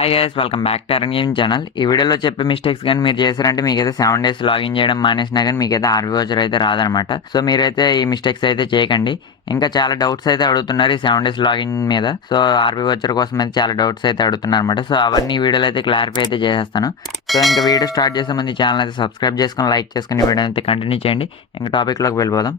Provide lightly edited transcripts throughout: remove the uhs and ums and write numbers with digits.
Hi guys, welcome back to Aran gaming channel. ఈ వీడియోలో చెప్పే మిస్టేక్స్ కానీ మీరు చేశారంటే మీకైతే 7 డేస్ లాగిన్ చేయడం మానేసినా కానీ మీకైతే ఆర్బీ వోచర్ అయితే రాదనమాట. సో మీరైతే ఈ మిస్టేక్స్ అయితే చేయకండి. ఇంకా చాలా డౌట్స్ అయితే అడుగుతున్నారు ఈ 7 డేస్ లాగిన్ మీద. సో ఆర్బీ వోచర్ కోసం అయితే చాలా డౌట్స్ అయితే అడుగుతున్నారు అనమాట. సో అవన్నీ వీడియోలో అయితే క్లారిఫై అయితే చేసేస్తాను. సో ఇంకా వీడియో స్టార్ట్ చేసే ముందు ఛానల్ అయితే సబ్స్క్రైబ్ చేసుకొని లైక్ చేసుకుని వీడియో అయితే కంటిన్యూ చేయండి. ఇంకా టాపిక్లోకి వెళ్ళిపోదాం.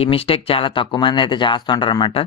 ఈ మిస్టేక్ చాలా తక్కువ మంది అయితే చేస్తుంటారు అనమాట.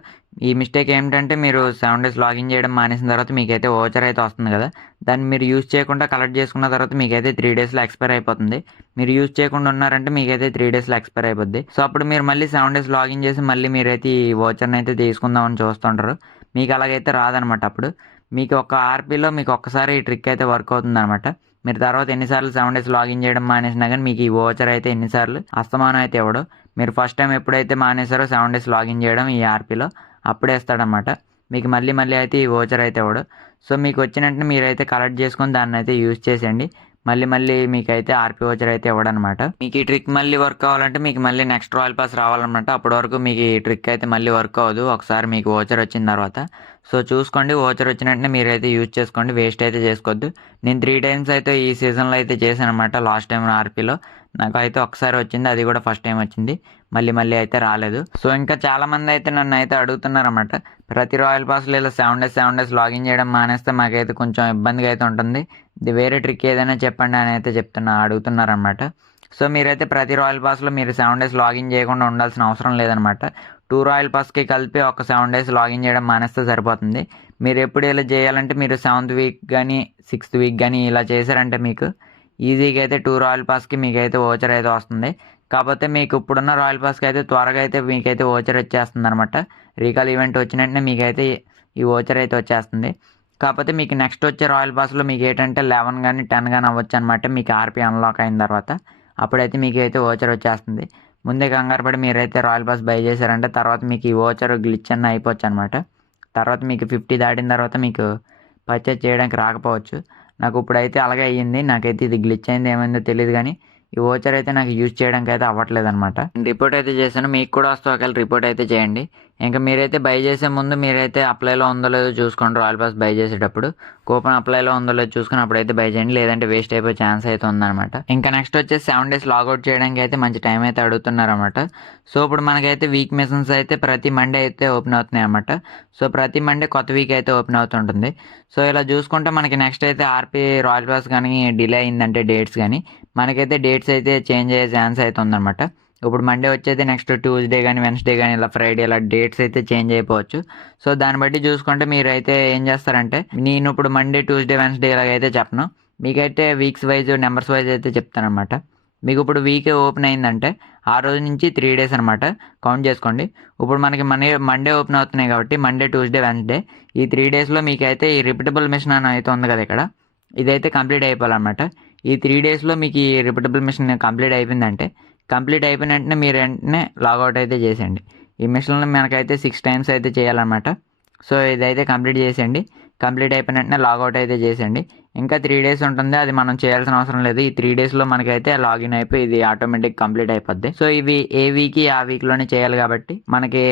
ఈ మిస్టేక్ ఏమిటంటే మీరు 7 డేస్ లాగిన్ చేయడం మానేసిన తర్వాత మీకైతే ఓచర్ అయితే వస్తుంది కదా, దాన్ని మీరు యూజ్ చేయకుండా కలెక్ట్ చేసుకున్న తర్వాత మీకైతే 3 డేస్లో ఎక్స్పైర్ అయిపోతుంది. మీరు యూజ్ చేయకుండా ఉన్నారంటే మీకైతే 3 డేస్లో ఎక్స్పైర్ అయిపోద్ది. సో అప్పుడు మీరు మళ్ళీ 7 డేస్ లాగిన్ చేసి మళ్ళీ మీరైతే ఈ ఓచర్ని అయితే తీసుకుందామని చూస్తుంటారు. మీకు అలాగైతే రాదనమాట. అప్పుడు మీకు ఒక ఆర్పీలో మీకు ఒక్కసారి ఈ ట్రిక్ అయితే వర్క్ అవుతుంది అనమాట. మీరు తర్వాత ఎన్నిసార్లు 7 డేస్ లాగిన్ చేయడం మానేసినా కానీ మీకు ఈ ఓచర్ అయితే ఎన్నిసార్లు అస్తమానం అయితే ఇవ్వడు. మీరు ఫస్ట్ టైం ఎప్పుడైతే మానేసారో 7 డేస్ లాగిన్ చేయడం ఈ ఆర్పీలో అప్పుడే ఇస్తాడనమాట. మీకు మళ్ళీ మళ్ళీ అయితే ఈ ఓచర్ అయితే ఇవ్వడు. సో మీకు వచ్చినట్టు మీరైతే కలెక్ట్ చేసుకొని దాన్ని అయితే యూజ్ చేసేయండి. మళ్ళీ మళ్ళీ మీకైతే ఆర్పీ ఓచర్ అయితే ఇవ్వడనమాట. మీకు ఈ ట్రిక్ మళ్ళీ వర్క్ అవ్వాలంటే మీకు మళ్ళీ నెక్స్ట్ రాయల్ పాస్ రావాలన్నమాట. అప్పటి వరకు మీకు ఈ ట్రిక్ అయితే మళ్ళీ వర్క్ అవ్వదు ఒకసారి మీకు ఓచర్ వచ్చిన తర్వాత. సో చూసుకోండి, ఓచర్ వచ్చినట్టునే మీరైతే యూజ్ చేసుకోండి, వేస్ట్ అయితే చేసుకోవద్దు. నేను 3 టైమ్స్ అయితే ఈ సీజన్లో అయితే చేశాను అనమాట. లాస్ట్ టైం ఆర్పీలో నాకు అయితే ఒకసారి వచ్చింది, అది కూడా ఫస్ట్ టైం వచ్చింది, మళ్ళీ మళ్ళీ అయితే రాలేదు. సో ఇంకా చాలామంది అయితే నన్ను అయితే అడుగుతున్నారన్నమాట, ప్రతి రాయల్ పాస్లో ఇలా 7 డేస్ లాగిన్ చేయడం మానేస్తే మాకైతే కొంచెం ఇబ్బందిగా అయితే ఉంటుంది, ఇది వేరే ట్రిక్ ఏదైనా చెప్పండి అని అయితే అడుగుతున్నారన్నమాట. సో మీరైతే ప్రతి రాయల్ పాస్లో మీరు 7 డేస్ లాగిన్ చేయకుండా ఉండాల్సిన అవసరం లేదనమాట. 2 రాయల్ పాస్కి కలిపి ఒక 7 డేస్ లాగిన్ చేయడం మానేస్తే సరిపోతుంది. మీరు ఎప్పుడు ఇలా చేయాలంటే మీరు 7th వీక్ కానీ 6th వీక్ కానీ ఇలా చేశారంటే మీకు ఈజీగా అయితే 2 రాయల్ పాస్కి మీకైతే ఓచర్ అయితే వస్తుంది. కాకపోతే మీకు ఇప్పుడున్న రాయల్ పాస్కి అయితే త్వరగా అయితే మీకైతే ఓచర్ వచ్చేస్తుంది అనమాట. రీకాల్ ఈవెంట్ వచ్చిన వెంటనే మీకైతే ఈ ఓచర్ అయితే వచ్చేస్తుంది. కాకపోతే మీకు నెక్స్ట్ వచ్చే రాయల్ పాస్లో మీకు ఏంటంటే 11 కానీ 10 కానీ అవ్వచ్చు అనమాట. మీకు ఆర్పీ అన్లాక్ అయిన తర్వాత అప్పుడైతే మీకైతే ఓచర్ వచ్చేస్తుంది. ముందే కంగారు పడి మీరైతే రాయల్ పాస్ బై చేశారంటే తర్వాత మీకు ఈ ఓచర్ గ్లిచ్ అన్న అయిపోవచ్చు అనమాట. తర్వాత మీకు 50 దాటిన తర్వాత మీకు పర్చేజ్ చేయడానికి రాకపోవచ్చు. నాకు ఇప్పుడైతే అలాగే అయ్యింది. నాకైతే ఇది గ్లిచ్ అయింది ఏమైందో తెలియదు, కానీ ఈ ఓచర్ అయితే నాకు యూజ్ చేయడానికి అయితే అవ్వట్లేదు అనమాట. రిపోర్ట్ అయితే చేశాను, మీకు కూడా వస్తే ఒకవేళ రిపోర్ట్ అయితే చేయండి. ఇంకా మీరైతే బై చేసే ముందు మీరైతే అప్లైలో ఉందో లేదో చూసుకోండి. రాయల్ పాస్ బై చేసేటప్పుడు కూపన్ అప్లైలో ఉందో లేదో చూసుకుని అప్పుడైతే బై చేయండి, లేదంటే వేస్ట్ అయిపోయే ఛాన్స్ అయితే ఉందన్నమాట. ఇంకా నెక్స్ట్ వచ్చేసి 7 డేస్ లాగౌట్ చేయడానికి అయితే మంచి టైం అయితే అడుగుతున్నారన్నమాట. సో ఇప్పుడు మనకైతే వీక్ మిషన్స్ అయితే ప్రతి మండే అయితే ఓపెన్ అవుతున్నాయి అన్నమాట. సో ప్రతి మండే కొత్త వీక్ అయితే ఓపెన్ అవుతుంటుంది. సో ఇలా చూసుకుంటే మనకి నెక్స్ట్ అయితే ఆర్పీ రాయల్ పాస్ కానీ డిలే అయిందంటే డేట్స్ కానీ మనకైతే డేట్స్ అయితే చేంజ్ అయ్యే ఛాన్స్ అయితే ఉందన్నమాట. ఇప్పుడు మండే వచ్చేది నెక్స్ట్ ట్యూస్డే కానీ వెన్స్డే కానీ ఇలా ఫ్రైడే ఇలా డేట్స్ అయితే చేంజ్ అయిపోవచ్చు. సో దాన్ని బట్టి చూసుకుంటే మీరు అయితే ఏం చేస్తారంటే, నేను ఇప్పుడు మండే ట్యూస్డే వెన్స్డే ఇలాగైతే చెప్పను, మీకైతే వీక్స్ వైజ్ నెంబర్స్ వైజ్ అయితే చెప్తాను అనమాట. మీకు ఇప్పుడు వీక్ ఓపెన్ అయిందంటే ఆ రోజు నుంచి 3 డేస్ అనమాట కౌంట్ చేసుకోండి. ఇప్పుడు మనకి మండే ఓపెన్ అవుతున్నాయి కాబట్టి మండే ట్యూస్డే వెన్స్డే ఈ 3 డేస్లో మీకైతే ఈ రిపీటబుల్ మిషన్ అని అయితే ఉంది కదా ఇక్కడ, ఇదైతే కంప్లీట్ అయిపోవాలన్నమాట. ఈ 3 డేస్లో మీకు ఈ రిపీటబుల్ మిషన్ కంప్లీట్ అయిపోయిందంటే కంప్లీట్ అయిపోయిన వెంటనే మీరు వెంటనే లాగౌట్ అయితే చేసేయండి. ఈ మిషన్లో మనకైతే 6 టైమ్స్ అయితే చేయాలన్నమాట. సో ఇదైతే కంప్లీట్ చేసేయండి. కంప్లీట్ అయిపోయిన వెంటనే లాగౌట్ అయితే చేసేయండి. ఇంకా 3 డేస్ ఉంటుంది, అది మనం చేయాల్సిన అవసరం లేదు. ఈ 3 డేస్లో మనకైతే లాగిన్ అయిపోయి ఇది ఆటోమేటిక్ కంప్లీట్ అయిపోద్ది. సో ఇవి ఏ వీక్ ఆ వీక్లోనే చేయాలి కాబట్టి మనకి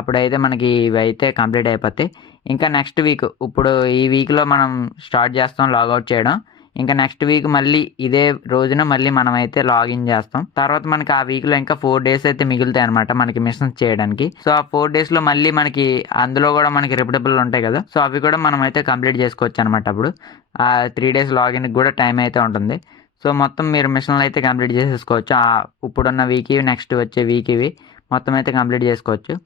అప్పుడైతే మనకి ఇవి అయితే కంప్లీట్ అయిపోతాయి. ఇంకా నెక్స్ట్ వీక్ ఇప్పుడు ఈ వీక్లో మనం స్టార్ట్ చేస్తాం లాగౌట్ చేయడం. ఇంకా నెక్స్ట్ వీక్ మళ్ళీ ఇదే రోజున మళ్ళీ మనం అయితే లాగిన్ చేస్తాం. తర్వాత మనకి ఆ వీక్లో ఇంకా 4 డేస్ అయితే మిగులుతాయి అనమాట మనకి మిషన్స్ చేయడానికి. సో ఆ 4 డేస్లో మళ్ళీ మనకి అందులో కూడా మనకి రిపీటబుల్ ఉంటాయి కదా, సో అవి కూడా మనం అయితే కంప్లీట్ చేసుకోవచ్చు అనమాట. అప్పుడు ఆ 3 డేస్ లాగిన్కి కూడా టైం అయితే ఉంటుంది. సో మొత్తం మీరు మిషన్లు అయితే కంప్లీట్ చేసేసుకోవచ్చు. ఇప్పుడున్న వీక్ నెక్స్ట్ వచ్చే వీక్ ఇవి మొత్తం అయితే కంప్లీట్ చేసుకోవచ్చు.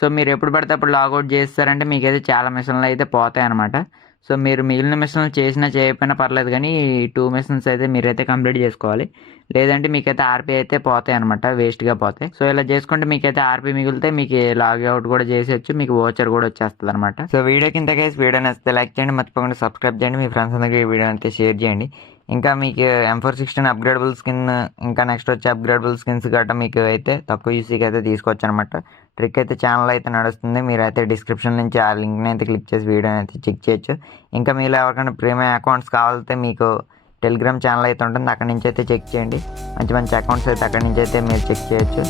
సో మీరు ఎప్పుడు పడితే అప్పుడు లాగౌట్ చేస్తారంటే మీకైతే చాలా మిషన్లు అయితే పోతాయి అనమాట. సో మీరు మిగిలిన మిషన్లు చేసినా చేయకపోయినా పర్లేదు, కానీ 2 మిషన్స్ అయితే మీరైతే కంప్లీట్ చేసుకోవాలి, లేదంటే మీకైతే ఆర్పీ అయితే పోతాయి అనమాట, వేస్ట్గా పోతాయి. సో ఇలా చేసుకుంటే మీకైతే ఆర్పీ మిగిలితే మీకు లాగౌట్ కూడా చేసేయచ్చు, మీకు ఓచర్ కూడా వచ్చేస్తుంది అనమాట. సో వీడియో కింద వీడియో నచ్చితే లైక్ చేయండి, మర్చిపోకుండా సబ్స్క్రైబ్ చేయండి, మీ ఫ్రెండ్స్ అందరికీ ఈ వీడియో అయితే షేర్ చేయండి. ఇంకా మీకు M416 అప్గ్రేడబుల్ స్కిన్ ఇంకా నెక్స్ట్ వచ్చే అప్గ్రేడబుల్ స్కిన్స్ గట్రా మీకు అయితే తక్కువ యూసీకి అయితే తీసుకోవచ్చు అనమాట. ట్రిక్ అయితే ఛానల్ అయితే నడుస్తుంది, మీరైతే డిస్క్రిప్షన్ నుంచి ఆ లింక్ని అయితే క్లిక్ చేసి వీడియోని అయితే చెక్ చేయొచ్చు. ఇంకా మీలో ఎవరికైనా ప్రీమియం అకౌంట్స్ కావాలంటే మీకు టెలిగ్రామ్ ఛానల్ అయితే ఉంటుంది, అక్కడి నుంచి అయితే చెక్ చేయండి. మంచి మంచి అకౌంట్స్ అయితే అక్కడి నుంచి అయితే మీరు చెక్ చేయొచ్చు.